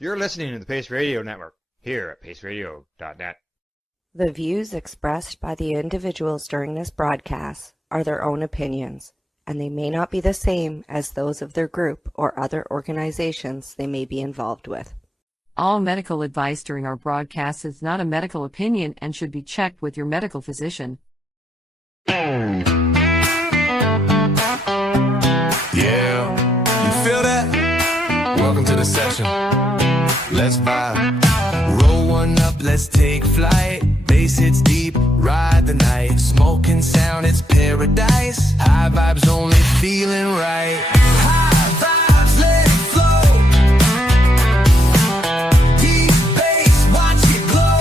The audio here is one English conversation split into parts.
You're listening to the Pace Radio Network here at paceradio.net. The views expressed by the individuals during this broadcast are their own opinions, and they may not be the same as those of their group or other organizations they may be involved with. All medical advice during our broadcast is not a medical opinion and should be checked with your medical physician. Yeah, you feel that? Welcome to the session. Let's vibe. Roll one up, let's take flight. Bass hits deep, ride the night. Smoking sound, it's paradise. High vibes only feeling right. High vibes, let it flow. Deep bass, watch it glow.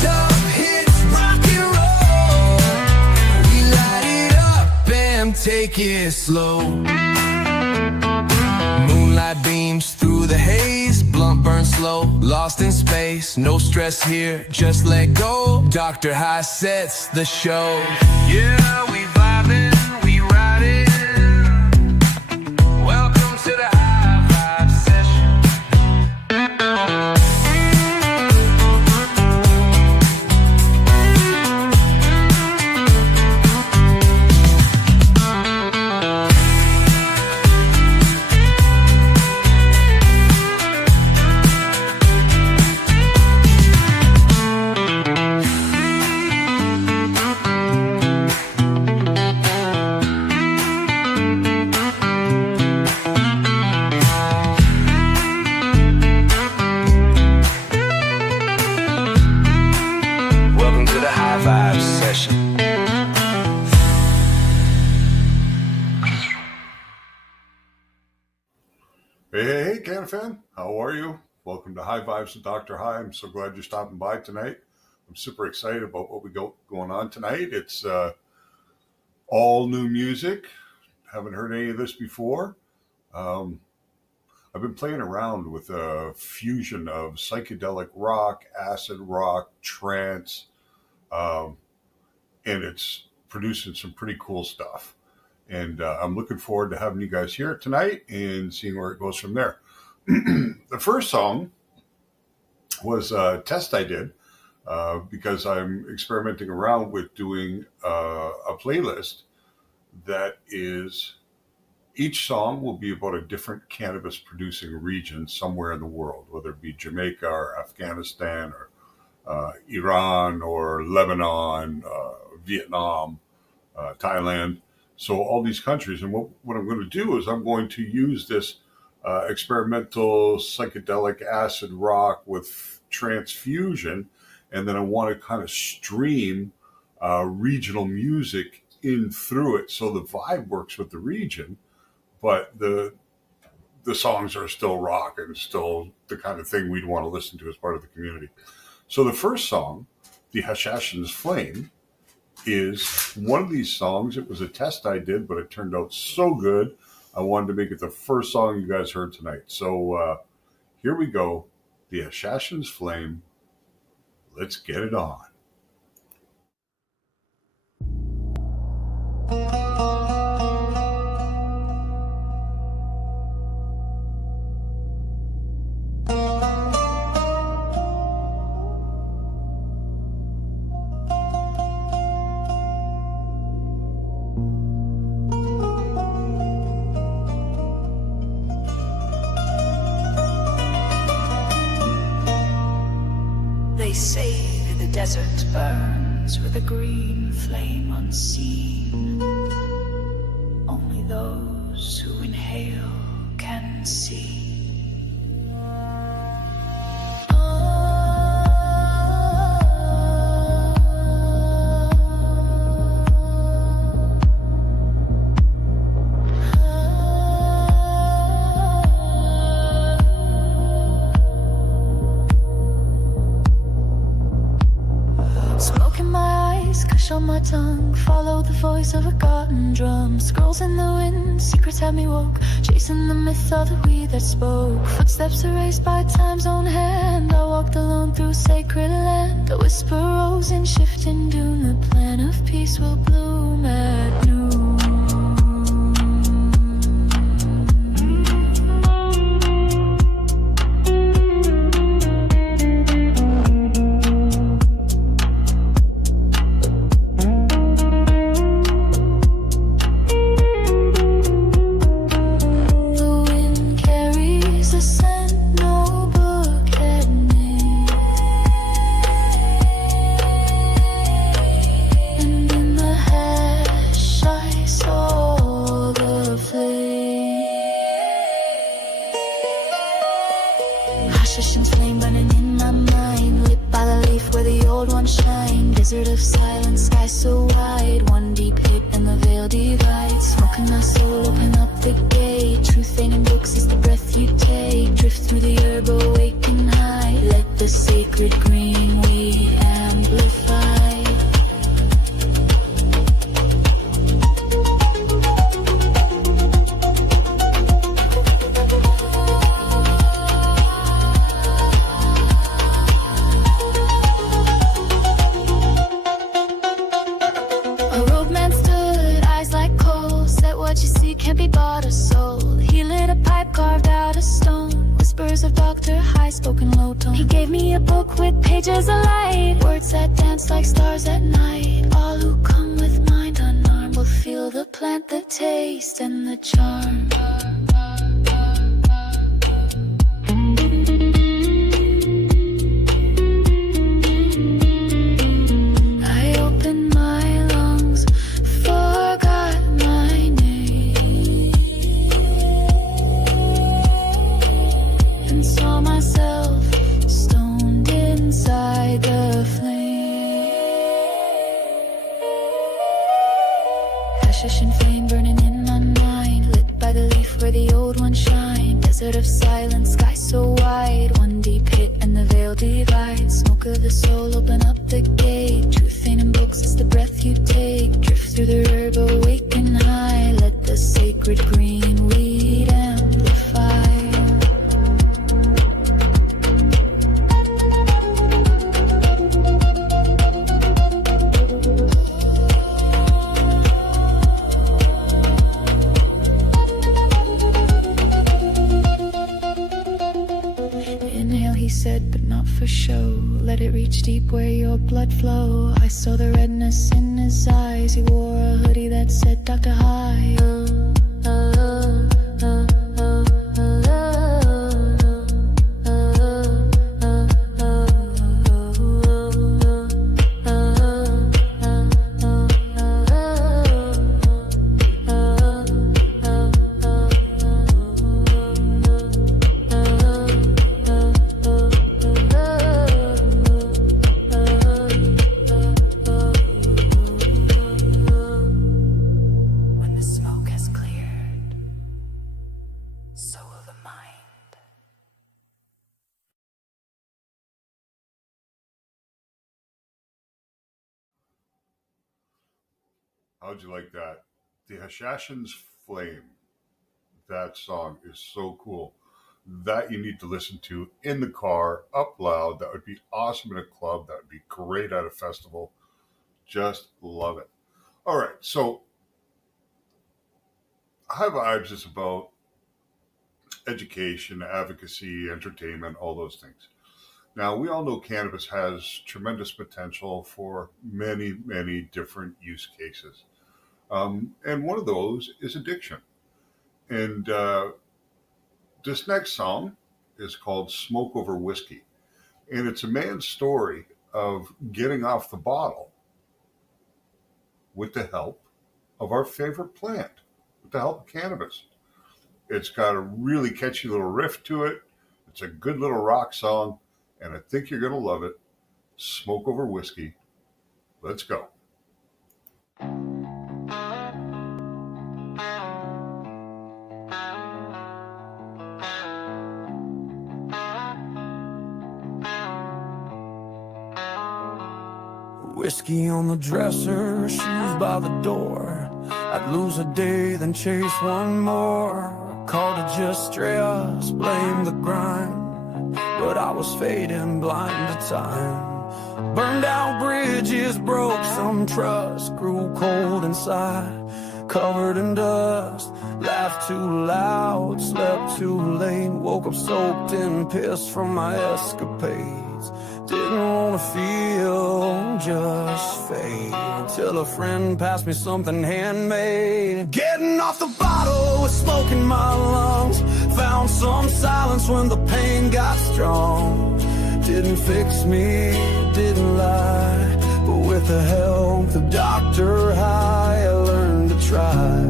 Dub hits, rock and roll. We light it up and take it slow. Moonlight beams through the haze, blunt burn slow, lost in space. No stress here, just let go. Doktor High sets the show. Yeah, we vibing, we riding. Welcome to the High Vibe Session. Welcome to the High Vibe Session. Hey, Canna fan, how are you? Welcome to High Vibes with Doktor High. I'm so glad you're stopping by tonight. I'm super excited about what we got going on tonight. It's all new music. Haven't heard any of this before. I've been playing around with a fusion of psychedelic rock, acid rock, trance, and it's producing some pretty cool stuff. And I'm looking forward to having you guys here tonight and seeing where it goes from there. The first song was a test I did because I'm experimenting around with doing a playlist that is, each song will be about a different cannabis producing region somewhere in the world, whether it be Jamaica or Afghanistan or Iran or Lebanon, Vietnam, Thailand. So all these countries, and what I'm going to do is I'm going to use this experimental psychedelic acid rock with transfusion, and then I want to kind of stream regional music in through it, so the vibe works with the region, but the songs are still rock and still the kind of thing we'd want to listen to as part of the community. So the first song, The Hashashin's Flame, is one of these songs. It was a test I did, but it turned out so good, I wanted to make it the first song you guys heard tonight. So here we go. The Hashashin's Flame. Let's get it on. They say that the desert burns with a green flame unseen. Only those who inhale can see. On my tongue, follow the voice of a garden drum. Scrolls in the wind, secrets had me woke, chasing the myth of the weed that spoke. Footsteps erased by time's own hand. I walked alone through sacred land. A whisper rose in shifting doom. The plan of peace will bloom at noon. Hashish and flame burning in my mind. Lit by the leaf where the old ones shine. Desert of silence, sky so wide. One deep hit and the veil divides. Smoking my soul, open up the gate. Truth ain't in books, it's the breath you take. Drift through the herb, awaken high. Let the sacred green weed amplify. Can't be bought or sold. He lit a pipe carved out of stone. Whispers of Doktor High spoken low tone. He gave me a book with pages of light. Words that dance like stars at night. All who come with mind unarmed will feel the plant, the taste, and the charm. Hashish and flame burning in my mind. Lit by the leaf where the old ones shine. Desert of silence, sky so wide. One deep hit and the veil divides. Smoke of the soul, open up the gate. Truth ain't in books, it's the breath you take. Drift through the herb, awaken high. Let the sacred green weed amplify. He said, but not for show. Let it reach deep where your blood flow. I saw the redness in his eyes. He wore a hoodie that said Doktor High. How'd you like that? The Hashashin's Flame. That song is so cool. That you need to listen to in the car, up loud. That would be awesome in a club. That would be great at a festival. Just love it. All right, so High Vibes is about education, advocacy, entertainment, all those things. Now, we all know cannabis has tremendous potential for many, many different use cases. And one of those is addiction. And this next song is called Smoke Over Whiskey. And it's a man's story of getting off the bottle with the help of our favorite plant, with the help of cannabis. It's got a really catchy little riff to it. It's a good little rock song, and I think you're going to love it. Smoke Over Whiskey. Let's go. Whiskey on the dresser, shoes by the door. I'd lose a day, then chase one more. Called to just stress, blame the grind. But I was fading blind to time. Burned out bridges, broke some trust. Grew cold inside, covered in dust. Laughed too loud, slept too late. Woke up soaked in piss from my escapades. Didn't wanna feel, just fade. Till a friend passed me something handmade. Getting off the bottle with smoke in my lungs. Found some silence when the pain got strong. Didn't fix me, didn't lie. But with the help of Doktor High, I learned to try.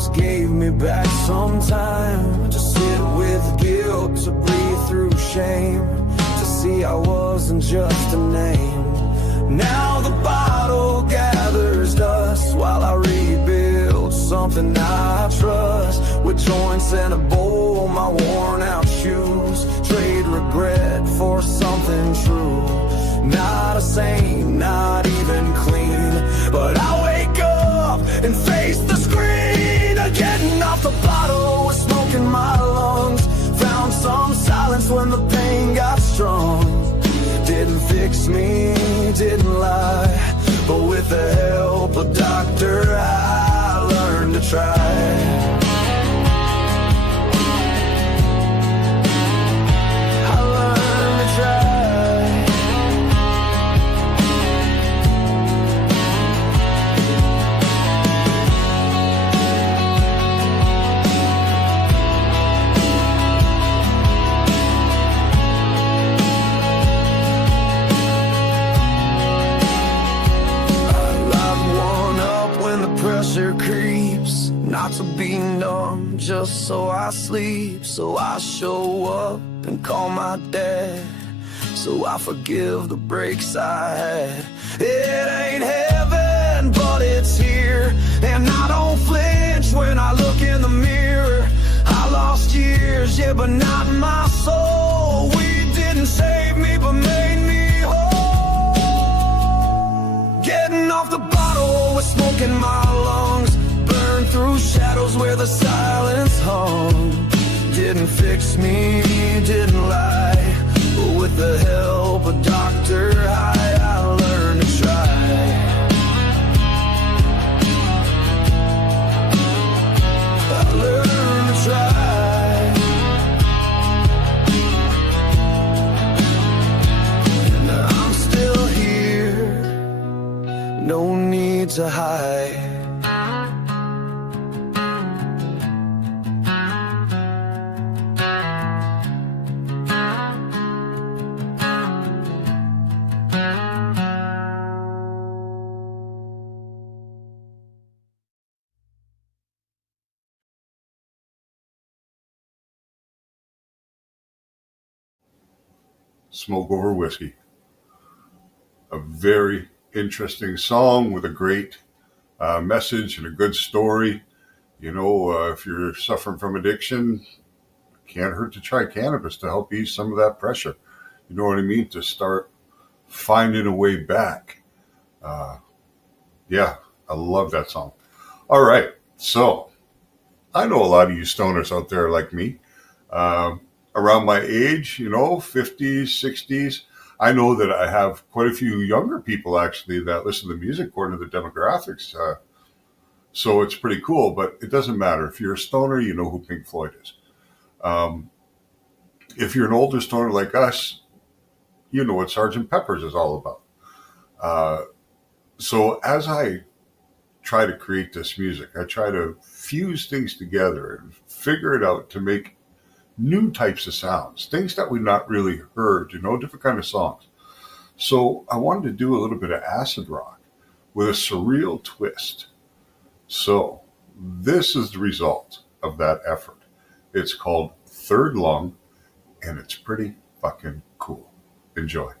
just gave me back some time to sit with guilt, to breathe through shame, to see I wasn't just a name. Now the bottle gathers dust while I rebuild something I trust. With joints and a bowl, my worn out shoes, trade regret for something true. Not a saint, not even clean, but I wake up and face the screen. Getting off the bottle with smoke in my lungs. Found some silence when the pain got strong. Didn't fix me, didn't lie, but with the help of Doktor High, I learned to try. Pressure creeps, not to be numb, just so I sleep. So I show up and call my dad, so I forgive the breaks I had. It ain't heaven, but it's here, and I don't flinch when I look in the mirror. I lost years, yeah, but not my soul. We didn't save me, but made me whole. Getting off the bottle with smoke in my lungs, burn through shadows where the silence hung. Didn't fix me, didn't lie, but with the help of Doktor High, I learned to try. I learned to try. And I'm still here, no need to hide. Smoke Over Whiskey. A very interesting song with a great message and a good story. You know, if you're suffering from addiction, can't hurt to try cannabis to help ease some of that pressure. You know what I mean? To start finding a way back. Yeah, I love that song. All right, so I know a lot of you stoners out there like me. Around my age, you know, 50s, 60s. I know that I have quite a few younger people actually that listen to music according to the demographics. So it's pretty cool, but it doesn't matter. If you're a stoner, you know who Pink Floyd is. If you're an older stoner like us, you know what Sgt. Pepper's is all about. So as I try to create this music, I try to fuse things together and figure it out to make new types of sounds, things that we've not really heard, you know, different kind of songs. So I wanted to do a little bit of acid rock with a surreal twist. So this is the result of that effort. It's called Third Lung, and it's pretty fucking cool. Enjoy.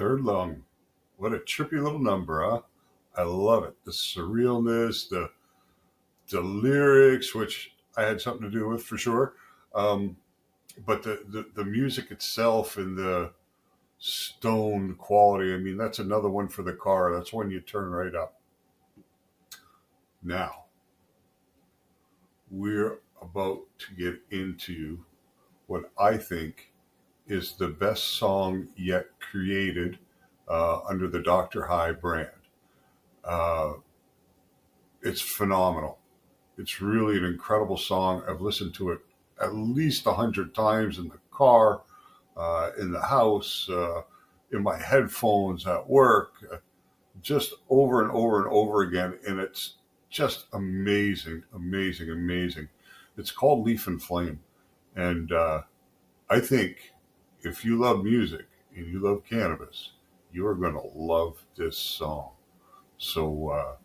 Third Lung. What a trippy little number, huh? I love it. The surrealness, the lyrics, which I had something to do with for sure. But the music itself and the stone quality, I mean, that's another one for the car. That's one you turn right up. Now, we're about to get into what I think is the best song yet created under the Doktor High brand. It's phenomenal. It's really an incredible song. I've listened to it at least 100 times in the car, in the house, in my headphones at work, just over and over and over again. And it's just amazing, amazing, amazing. It's called Leaf and Flame. And I think if you love music and you love cannabis, you are going to love this song. So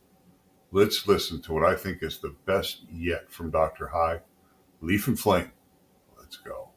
let's listen to what I think is the best yet from Doktor High, Leaf and Flame. Let's go.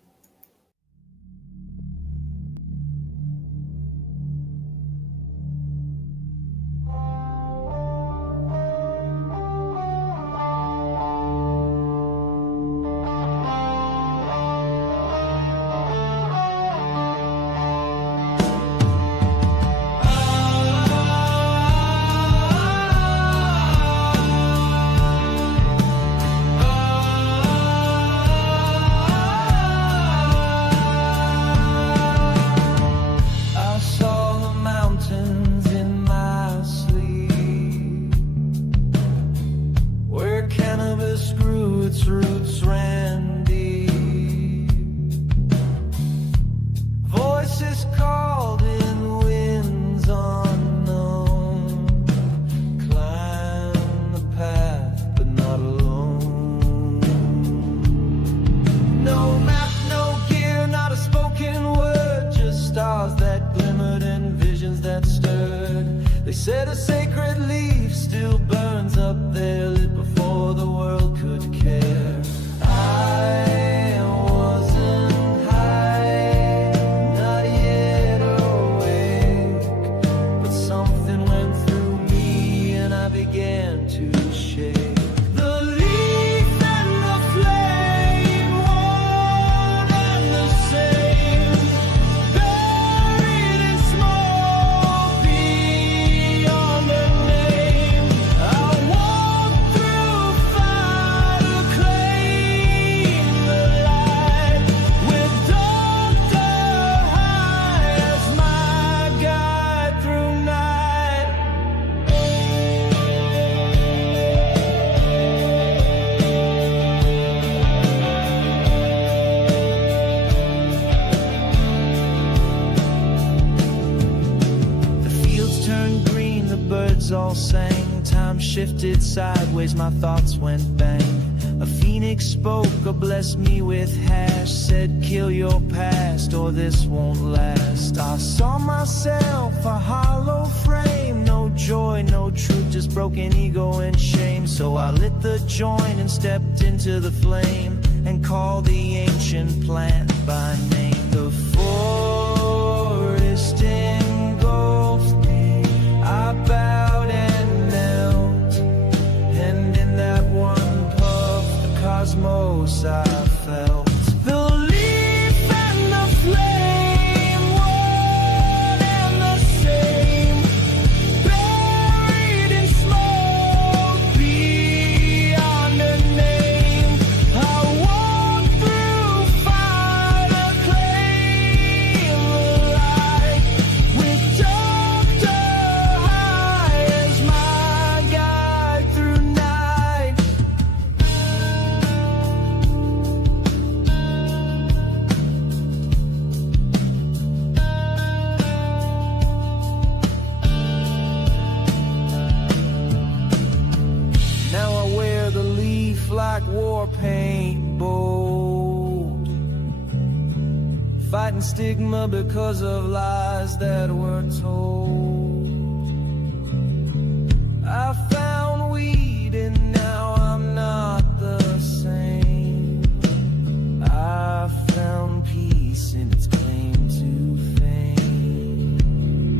Said a sacred leaf still burns up there, lit before the world could care. I wasn't high, not yet awake, but something went through me and I began to shake. The leaf and the flame, one and the same, buried in smoke beyond the name. I walked through fire to claim the light, with Doktor High as my guide through night. The fields turned green, the birds all sang. Time shifted sideways, my thoughts went bang. A phoenix spoke or blessed me with hash, said kill your past or this won't last. I saw myself a hollow frame, no joy, no truth, just broken ego and shame. So I lit the joint and stepped into the flame and called the ancient plant by name. The forest engulfed me, I bowed and knelt, and in that one puff the cosmos I felt. The leaf and the flame, one and the same, buried in smoke beyond a name. I walked through fire to claim the light, with Doktor High as my guide through night. Now I wear the leaf like war paint bold, fighting stigma because of lies that were told. I found weed and now I'm not the same. I found peace in its claim to fame.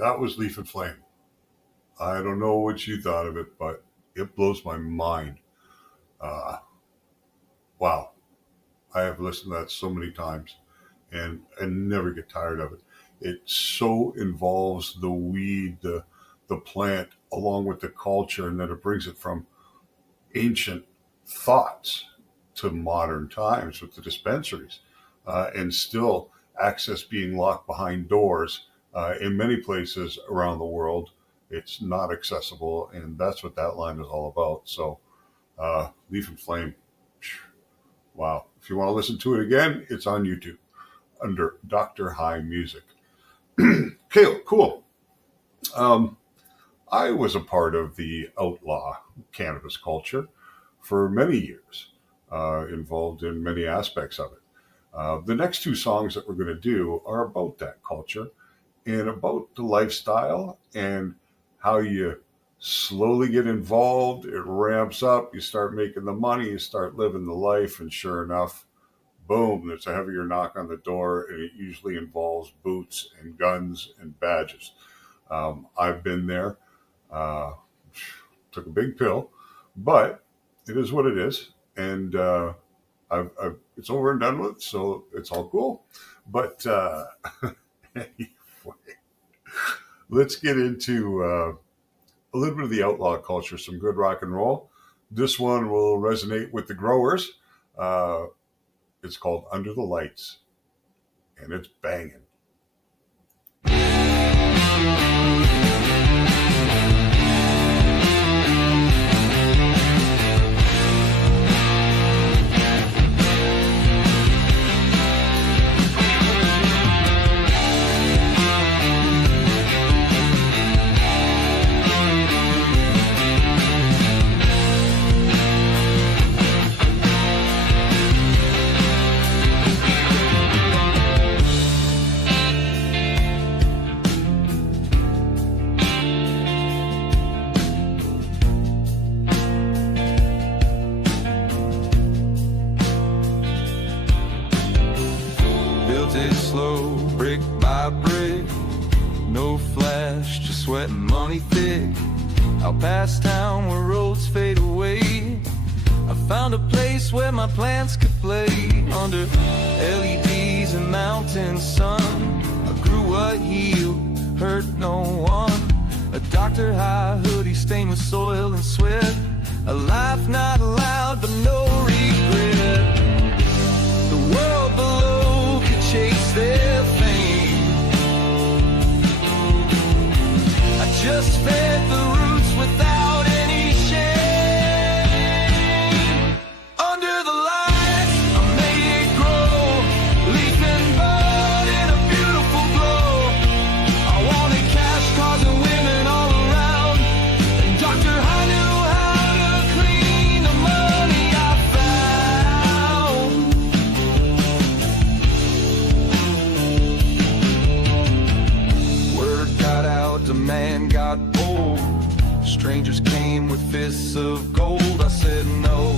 that was Leaf and Flame. I don't know what you thought of it, but it blows my mind. Wow. I have listened to that so many times and never get tired of it. It so involves the weed, the plant, along with the culture, and then it brings it from ancient thoughts to modern times with the dispensaries, and still access being locked behind doors. In many places around the world, it's not accessible, and that's what that line is all about. So, Leaf and Flame, wow. If you want to listen to it again, it's on YouTube under Doktor High Music. Okay, cool. I was a part of the outlaw cannabis culture for many years, involved in many aspects of it. The next two songs that we're going to do are about that culture and about the lifestyle and how you slowly get involved. It ramps up. You start making the money. You start living the life. And sure enough, boom, there's a heavier knock on the door. And it usually involves boots and guns and badges. I've been there. Took a big pill, but it is what it is. And it's over and done with, so it's all cool. But anyway, let's get into a little bit of the outlaw culture, some good rock and roll. This one will resonate with the growers. It's called Under the Lights, and it's banging. Slow, brick by brick, no flash, just sweating money thick. Out past town where roads fade away, I found a place where my plants could play under LEDs and mountain sun. I grew what healed, hurt no one. A Doktor High hoodie stained with soil and sweat. A life not allowed but no regret. The world below could chase their fame. I just fed the roots without any shame. Under the lights, I made it grow, leaf and bud in a beautiful glow. I wanted cash, cars, and women all around. And Doktor High knew how to clean the money I found. Word got out, demand got bold. Strangers came with fists of gold. I said no,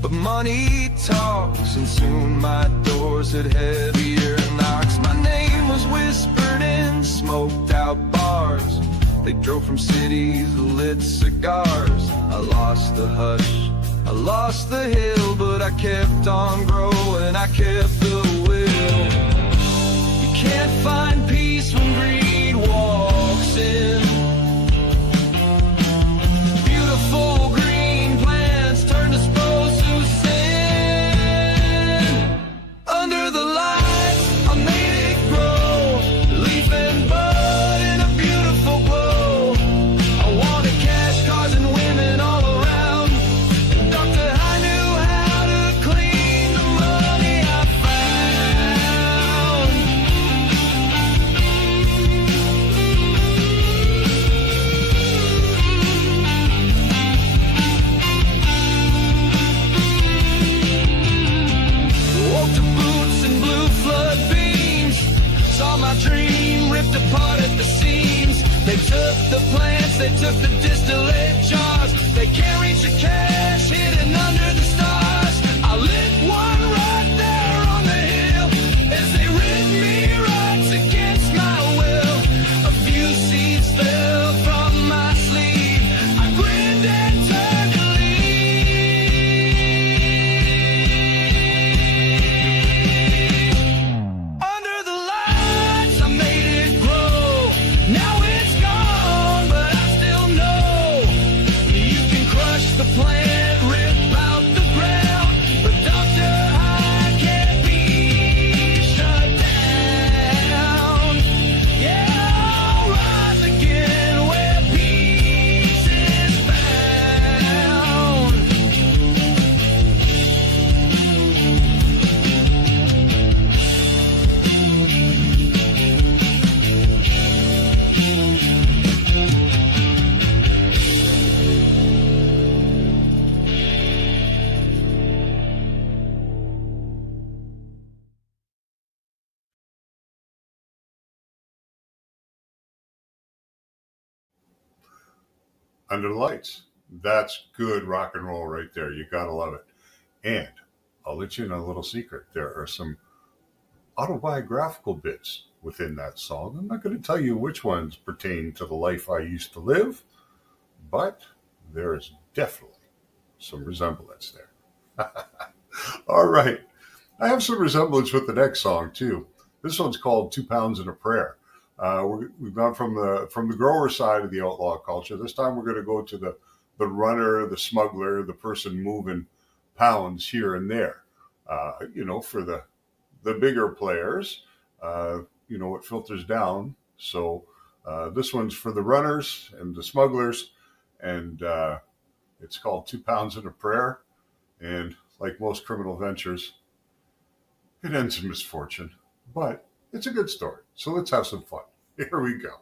but money talks, and soon my doors had heavier knocks. My name was whispered in smoked out bars. They drove from cities, lit cigars. I lost the hush, I lost the hill, but I kept on growing, I kept the will. You can't find peace when greed walks in. Beautiful green plants turn to explosive sin. Under the lights, I made it grow, leaf and bud in a beautiful glow. I wanted cash, cars, and women all around. Doktor High knew how to clean the money I found. Woke to boots and blue flood beams. Saw my dream ripped apart at the seams. They took the plants, they took the distillate jars. They can't reach the cash hidden under the stars. I lit one right there on the hill as they rid me rights against my will. A Under the Lights. That's good rock and roll right there. You got to love it. And I'll let you in a little secret. There are some autobiographical bits within that song. I'm not going to tell you which ones pertain to the life I used to live, but there is definitely some resemblance there. All right. I have some resemblance with the next song, too. This one's called 2 Pounds and a Prayer. We've gone from the grower side of the outlaw culture. This time we're going to go to the runner, the smuggler, the person moving pounds here and there. For the bigger players, it filters down. So this one's for the runners and the smugglers, and it's called 2 Pounds and a Prayer. And like most criminal ventures, it ends in misfortune, but it's a good story. So let's have some fun. Here we go.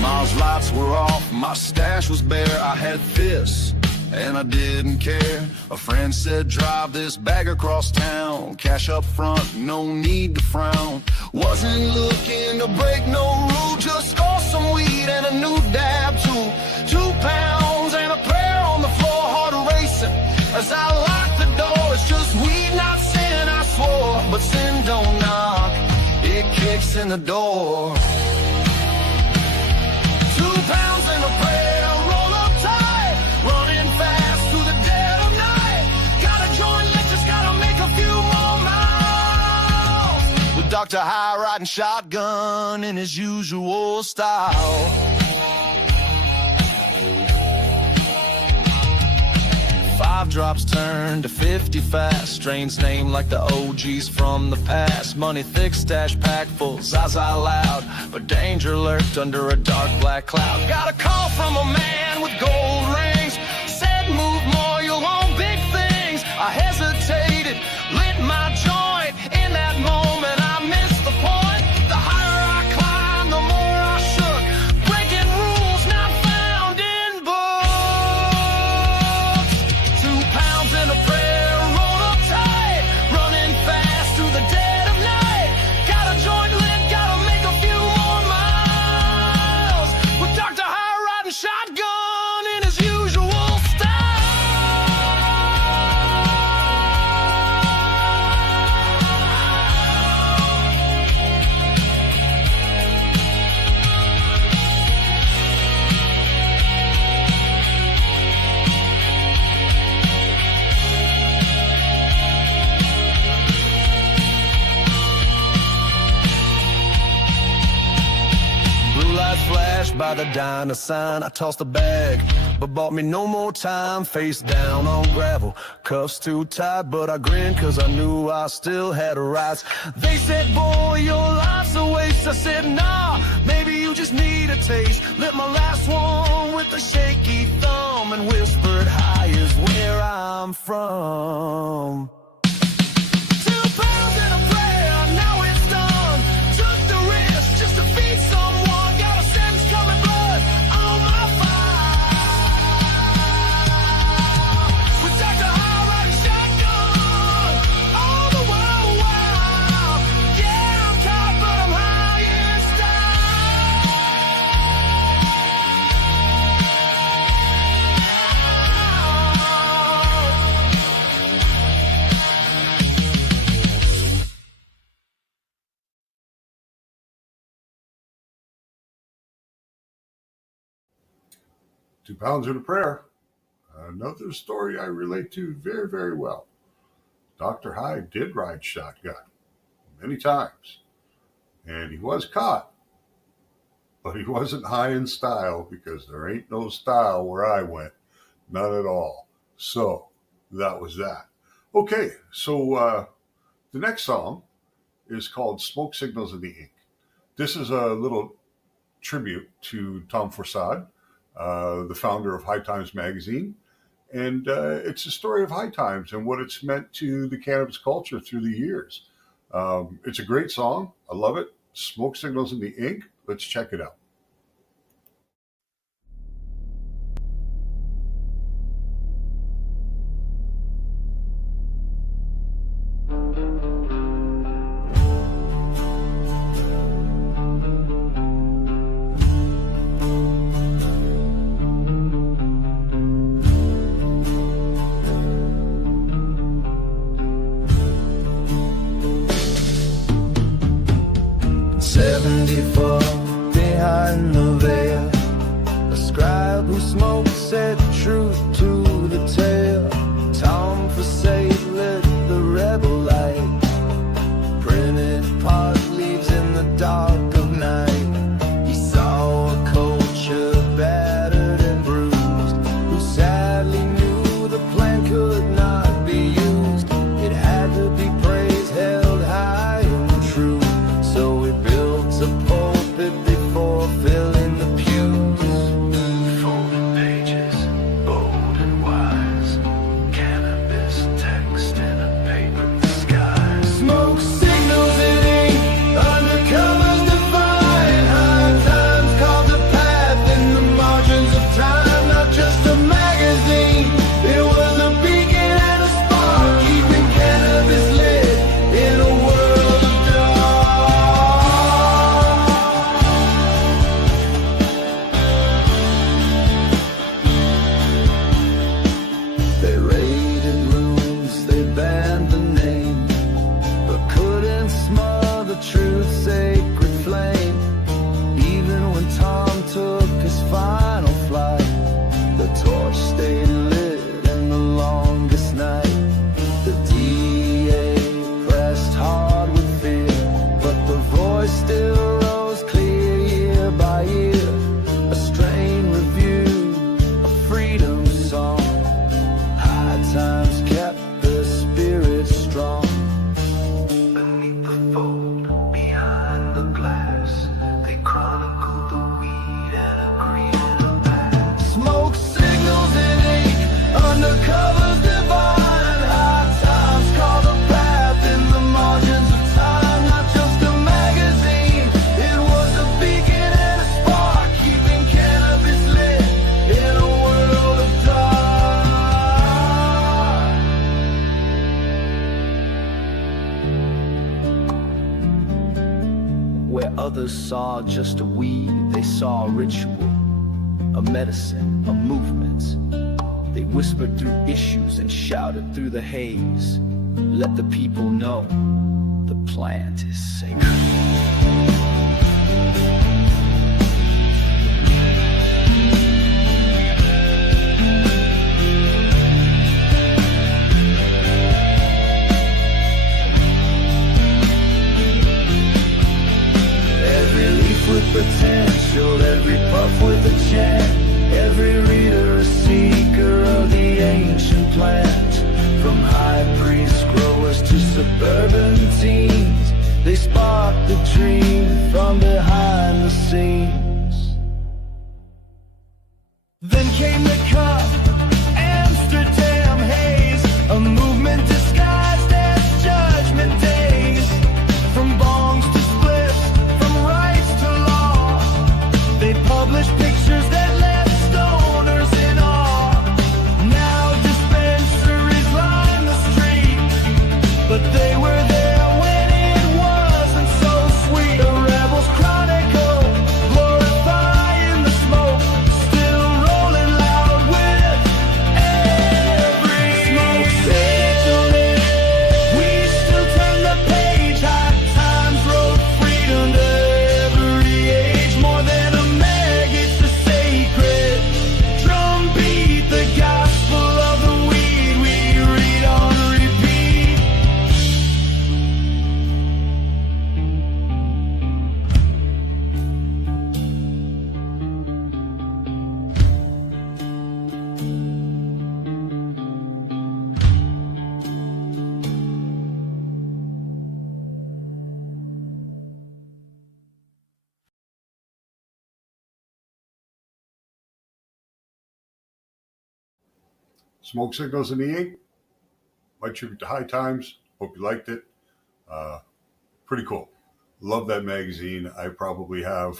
Miles lights were off, my stash was bare. I had fists and I didn't care. A friend said drive this bag across town, cash up front, no need to frown. Wasn't looking to break no rule, just score some weed and a new dab tool. 2 pounds and a prayer on the floor, heart racing as I lock the door. It's just weed, not sin, I swore, but sin don't knock, it kicks in the door. 2 pounds and a prayer, roll up tight, running fast through the dead of night. Got a joint lit, just gotta make a few more miles. With Doktor High riding shotgun in his usual style. 5 drops turned to 50 fast. Strange name like the OGs from the past. Money thick, stash packed full, Zaza loud. But danger lurked under a dark black cloud. Got a call from a man with gold rings. Said move more, you'll own big things. I hesitated, lit my joint. In that moment I missed the point. The higher I climbed, the more I shook. Breaking rules not found in books. 2 pounds and a prayer, roll up tight, running fast through the dead of night. Got a joint lit, gotta make a few more miles. With Doktor High riding shotgun in his usual style. Blue lights flash by the diner sign. I tossed the bag, but bought me no more time. Face down on gravel, cuffs too tight, but I grinned cause I knew I still had rights. They said, boy, your life's a waste. I said, nah, maybe you just need a taste. Lit my last one with a shaky thumb and whispered, high is where I'm from. 2 pounds and a prayer, now it's done. Took the risk just to feed someone. Got a sentence coming blood on my file. With Doktor High riding shotgun all the world wild. Yeah, I'm caught, but I'm high in style. 2 Pounds and a Prayer. Another story I relate to very, very well. Dr. High did ride shotgun many times, and he was caught, but he wasn't high in style because there ain't no style where I went, none at all. So that was that. Okay, so the next song is called Smoke Signals in the Ink. This is a little tribute to Tom Forsad, the founder of High Times magazine. And it's a story of High Times and what it's meant to the cannabis culture through the years. It's a great song. I love it. Smoke Signals in the Ink. Let's check it out. torch stayed lit in the longest night. The DA pressed hard with fear, but the voice still rose clear year by year. A strain review, a freedom song. High times kept the spirit strong. Beneath the fold, behind the glass, they chronicled the weed and agreed in a past. Smoke signals in ink, undercovers divine. High times call the path in the margins of time. Not just a magazine, it was a beacon and a spark, keeping cannabis lit in a world of dark. Where others saw just a weed, they saw a ritual, a medicine, a movement. They whispered through issues and shouted through the haze. Let the people know the plant is sacred. Every leaf with potential, every puff with a chant, every reader a seeker of the ancient plant. From high priest growers to suburban teens, they sparked the dream from behind the scenes. Then came the cup, Amsterdam haze, a movement disguised as judgment days. From bongs to splits, from rights to law, they published pictures that left stoners in awe. Now dispensaries line the street, but they were there when it wasn't so sweet. A rebel's chronicle, glorifying the smoke, still rolling loud with every smoke signal. We still turn the page. High times wrote freedom to every age. More than a mag, it's the sacred drum beat, the gospel of the weed we read on repeat. Smoke Signals in the Ink. My tribute to High Times. Hope you liked it. Pretty cool. Love that magazine. I probably have,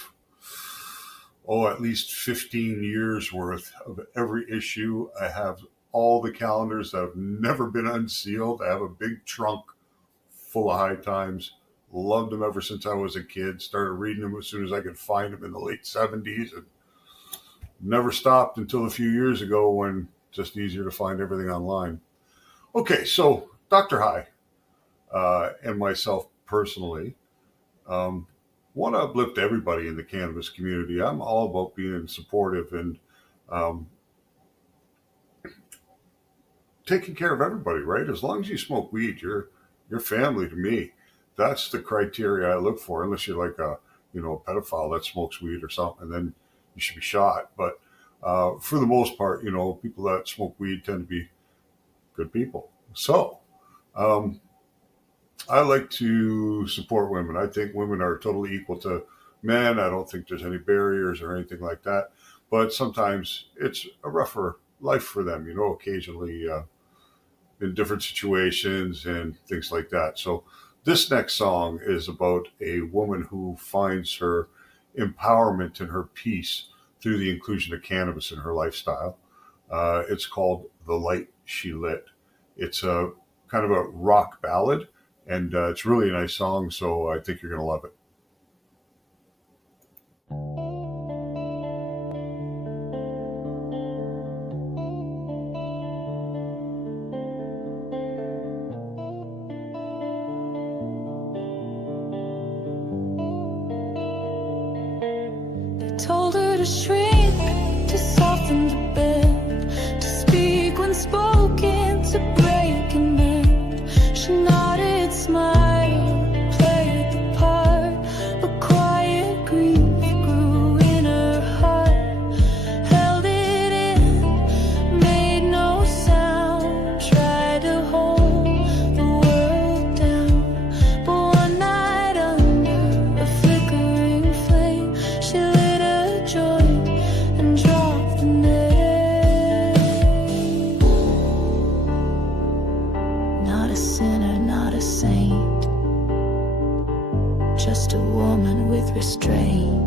at least 15 years worth of every issue. I have all the calendars that have never been unsealed. I have a big trunk full of High Times. Loved them ever since I was a kid. Started reading them as soon as I could find them in the late 70s. And never stopped until a few years ago when just easier to find everything online. Okay, so Dr. High and myself personally want to uplift everybody in the cannabis community. I'm all about being supportive and taking care of everybody, right? As long as you smoke weed, you're family to me. That's the criteria I look for, unless you're like a pedophile that smokes weed or something, then you should be shot. But for the most part, people that smoke weed tend to be good people. So I like to support women. I think women are totally equal to men. I don't think there's any barriers or anything like that. But sometimes it's a rougher life for them, occasionally in different situations and things like that. So this next song is about a woman who finds her empowerment and her peace through the inclusion of cannabis in her lifestyle. It's called The Light She Lit. It's a kind of a rock ballad, and it's really a nice song, so I think you're going to love it. Told her to shrink, to soften the bed. and drop the name. Not a sinner, not a saint, just a woman with restraint.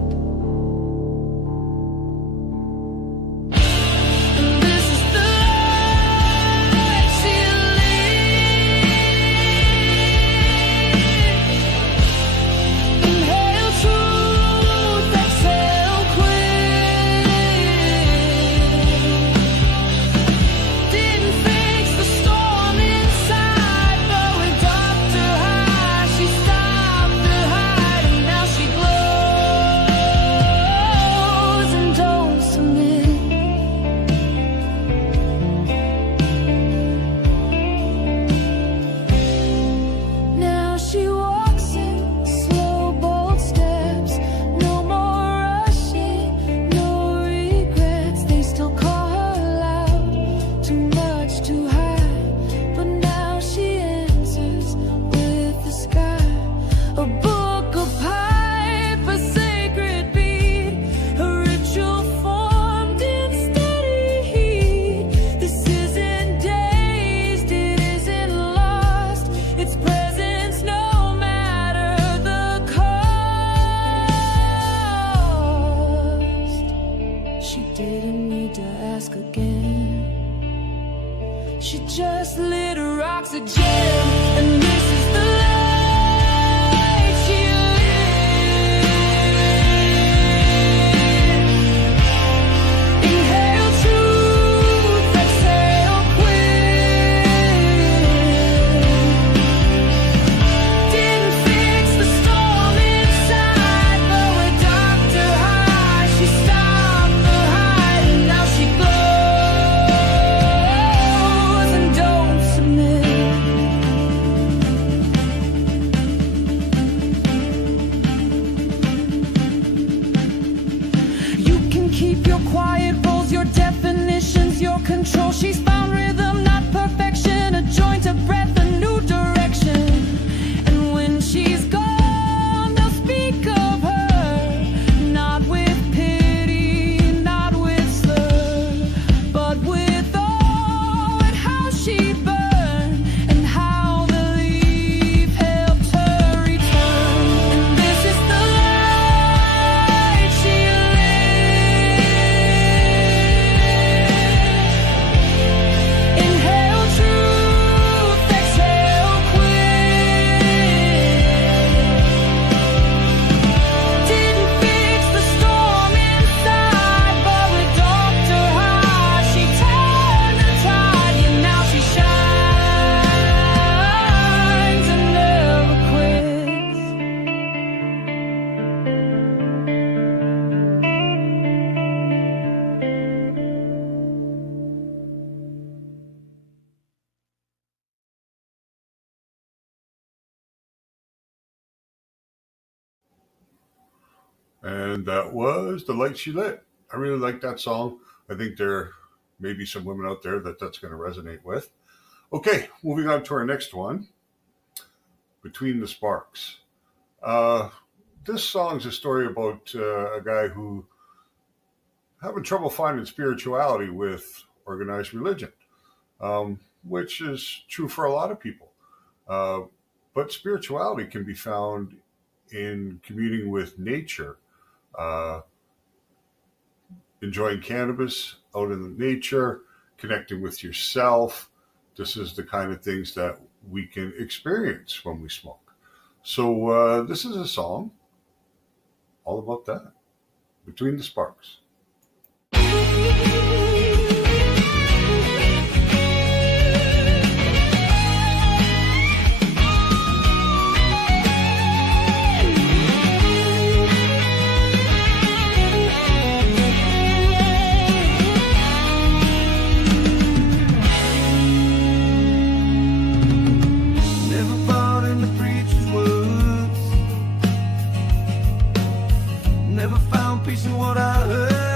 She just lit her oxygen, and this is the life she lives. Inhale truth, exhale quit. Didn't fix the storm inside, but with Doktor High, she stopped the hide, and now she glows. Keep your quiet roles, your definitions, your control. She's found rhythm, not perfection, a joint, a breath, a new direction. And when she's gone, they'll speak of her, not with pity, not with slur, but with awe at how she burned and how the leaf helped her return. And this is the light she Inhale truth, exhale quit. Didn't fix the storm inside, but with Doktor High, she turned the tide, and now she shines and never quits. And that was The Light She Lit. I really like that song. I think there may be some women out there that's going to resonate with. Okay, moving on to our next one, Between the Sparks. This song's a story about a guy who having trouble finding spirituality with organized religion, which is true for a lot of people. But spirituality can be found in communing with nature, enjoying cannabis out in nature, connecting with yourself. This is the kind of things that we can experience when we smoke. So this is a song all about that, Between the Sparks. Never found peace in what I heard.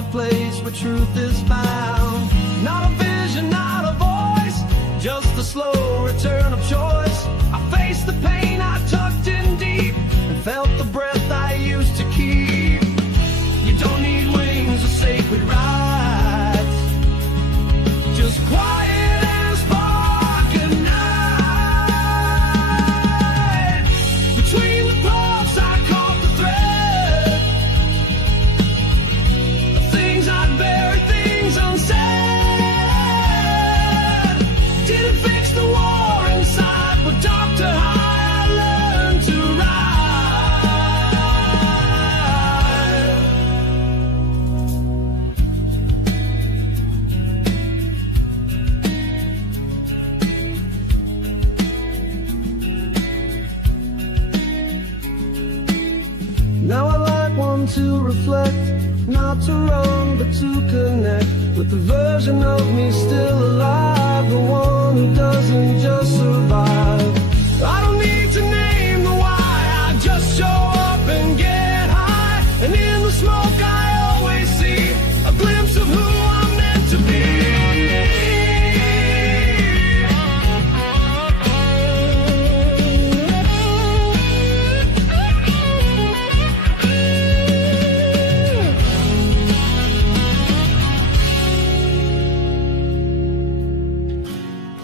a place where truth is found. Not a vision, not a voice, just the slow return of choice. I faced the pain I tucked in deep and felt the breath I used to keep. You don't need wings or sacred rites, just quiet and spark a night. Between the puffs I caught the thread of things I'd buried, things unsaid. Didn't fix the war inside, but Doktor High I learned to ride. Now I like one to reflect, not to run but to connect with the version of me still alive, the one who doesn't just survive. I don't need to name the why, I just show up and get high, and in the smoke I always see a glimpse of who I'm meant to be.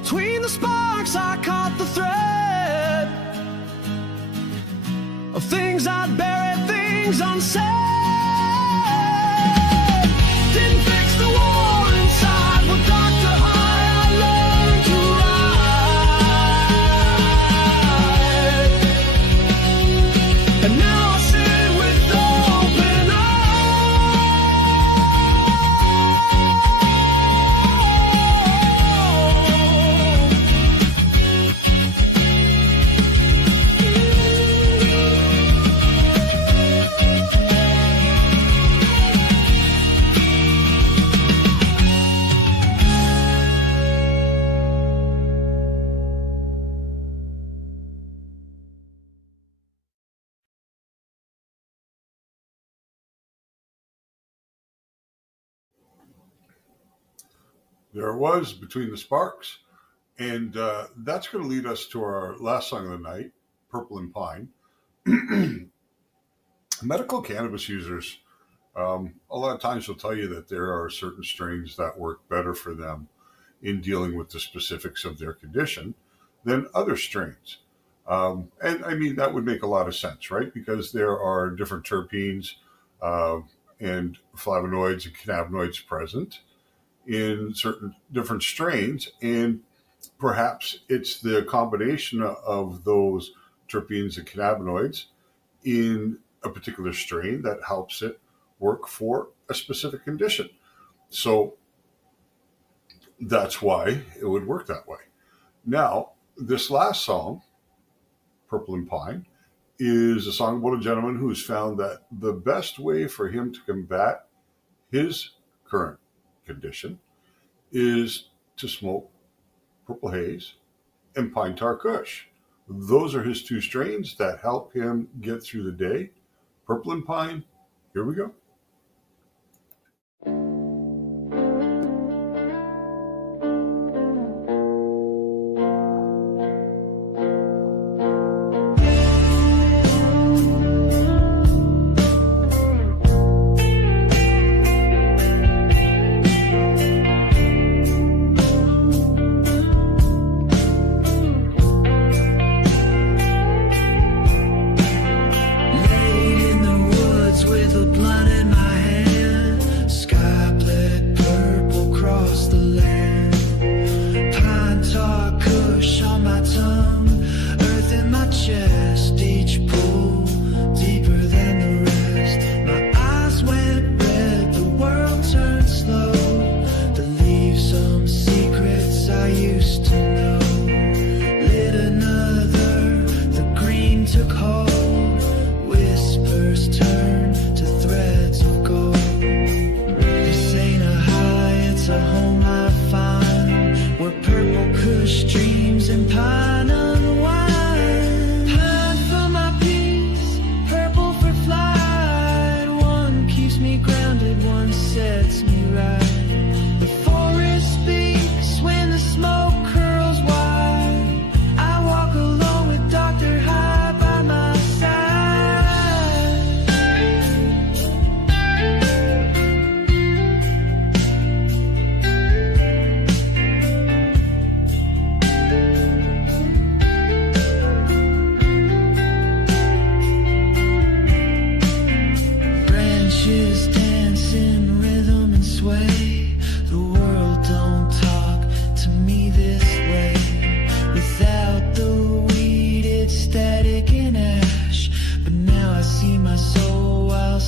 Between the sparks I caught the thread of things I'd buried, things unsaid. Didn't fix the war inside, but Doktor High I learned to ride. And now I sit with open There it was, Between the Sparks. And that's going to lead us to our last song of the night, Purple and Pine. Medical cannabis users, a lot of times will tell you that there are certain strains that work better for them in dealing with the specifics of their condition than other strains. And I mean, that would make a lot of sense, right? Because there are different terpenes and flavonoids and cannabinoids present in certain different strains, and perhaps it's the combination of those terpenes and cannabinoids in a particular strain that helps it work for a specific condition. So that's why it would work that way. Now, this last song, Purple and Pine, is a song about a gentleman who's found that the best way for him to combat his current condition is to smoke Purple Haze and Pine Tar Kush. Those are his two strains that help him get through the day. Purple and Pine, here we go. one said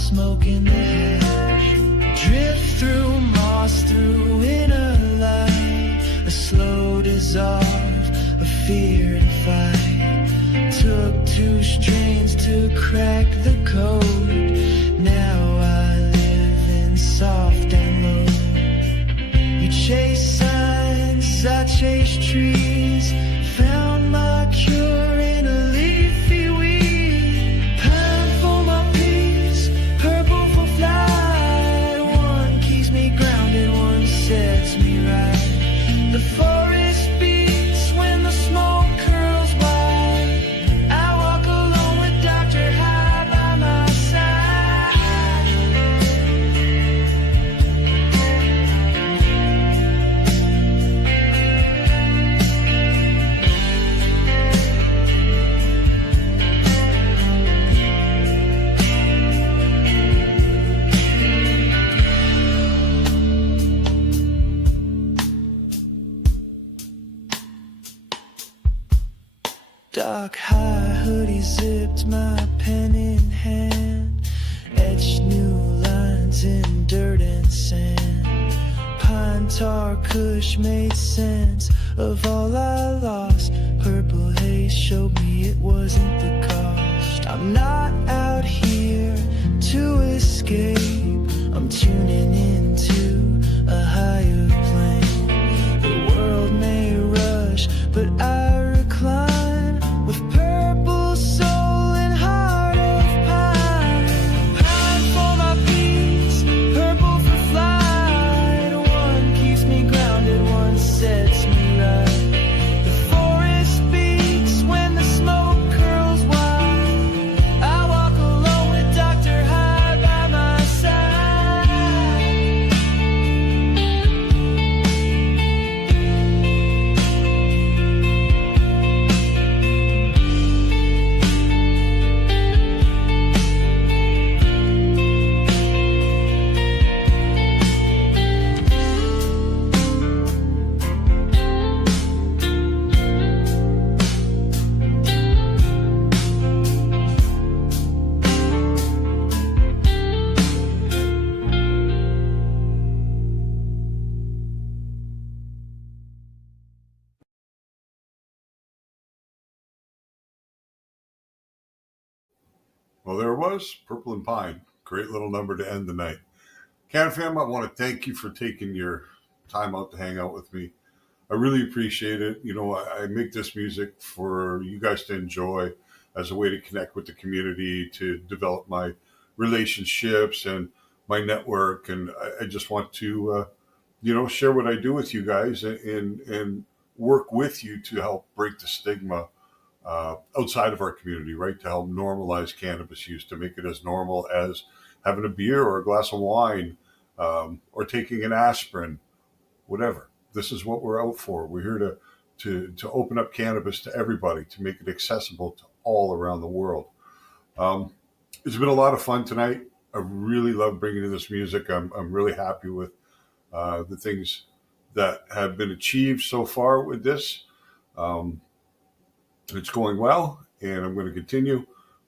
smoking the hash. Drift through moss, through inner light. A slow dissolve, a fear to fight. Took 2 strains to crack the code. Now I live in soft and low. You chase signs, I chase trees. Found my cure in a leafy weed. Pine for my peace, purple for flight. One keeps me grounded, one sets me right. The forest beats when the smoke curls wide. I walk alone with Doktor High by my side. Dark high hoodie zipped, my pen in hand. Etched new lines in dirt and sand. Pine tar kush made sense of all I lost. Purple haze showed me it wasn't the cost. I'm not out here to escape. I'm tuning into a higher plane. The world may rush, but I recline. With purple soul and heart of pine. Pine for my peace, purple for flight. One keeps me grounded, one sets me right. The forest beats when the smoke curls wide. I walk alone with Doktor High by my side. Well, there it was, Purple and Pine. Great little number to end the night. Can Fam, I want to thank you for taking your time out to hang out with me. I really appreciate it. You know, I make this music for you guys to enjoy as a way to connect with the community, to develop my relationships and my network. And I just want to, share what I do with you guys and work with you to help break the stigma outside of our community, right? To help normalize cannabis use, to make it as normal as having a beer or a glass of wine, or taking an aspirin, whatever. This is what we're out for. We're here to open up cannabis to everybody, to make it accessible to all around the world. It's been a lot of fun tonight. I really love bringing in this music. I'm really happy with the things that have been achieved so far with this. It's going well, and I'm going to continue.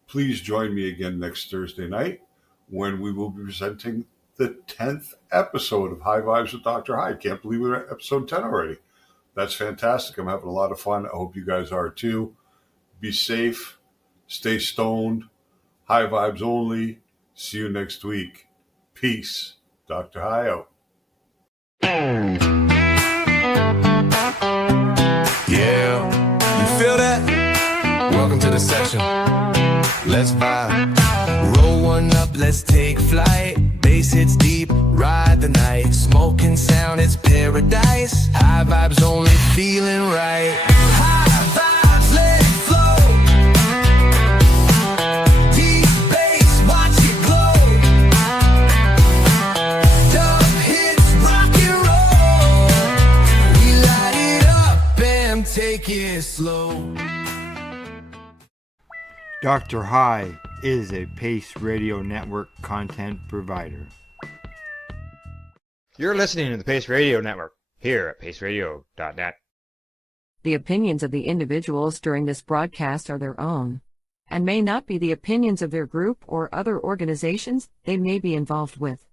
Please join me again next Thursday night when we will be presenting the 10th episode of High Vibes with Doktor High. Can't believe we're at episode 10 already. That's fantastic. I'm having a lot of fun. I hope you guys are too. Be safe. Stay stoned. High vibes only. See you next week. Peace. Doktor High out. Yeah, you feel that? Welcome to the session. Let's vibe. Roll one up, let's take flight. Bass hits deep, ride the night. Smoking sound, it's paradise. High vibes only, feeling right. High vibes, let it flow. Deep bass, watch it glow. Dub hits, rock and roll. We light it up and take it slow. Doktor High is a Pace Radio Network content provider. You're listening to the Pace Radio Network here at paceradio.net. The opinions of the individuals during this broadcast are their own. and may not be the opinions of their group or other organizations they may be involved with.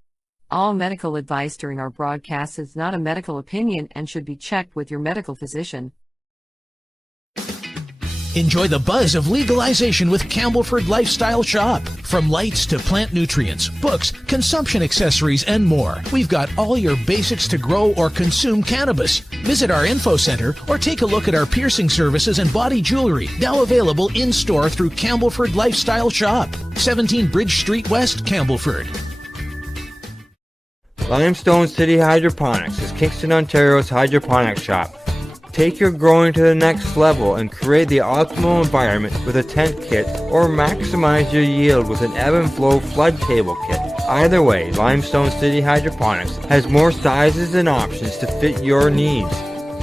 All medical advice during our broadcast is not a medical opinion and should be checked with your medical physician. Enjoy the buzz of legalization with Campbellford Lifestyle Shop. From lights to plant nutrients, books, consumption accessories, and more, we've got all your basics to grow or consume cannabis. Visit our info center or take a look at our piercing services and body jewelry, now available in-store through Campbellford Lifestyle Shop, 17 Bridge Street West, Campbellford. Limestone City Hydroponics is Kingston, Ontario's hydroponics shop. Take your growing to the next level and create the optimal environment with a tent kit, or maximize your yield with an ebb and flow flood table kit. Either way, Limestone City Hydroponics has more sizes and options to fit your needs.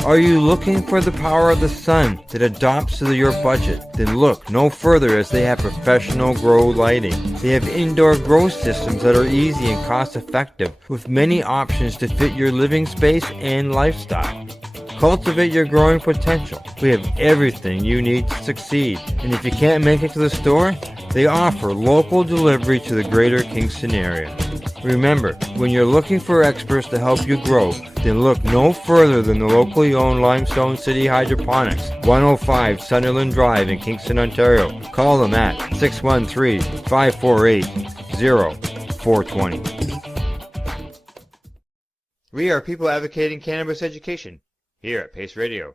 Are you looking for the power of the sun that adapts to your budget? Then look no further, as they have professional grow lighting. They have indoor grow systems that are easy and cost effective, with many options to fit your living space and lifestyle. Cultivate your growing potential. We have everything you need to succeed. And if you can't make it to the store, they offer local delivery to the greater Kingston area. Remember, when you're looking for experts to help you grow, then look no further than the locally owned Limestone City Hydroponics, 105 Sunderland Drive in Kingston, Ontario. Call them at 613-548-0420. We are people advocating cannabis education here at paceradio.net.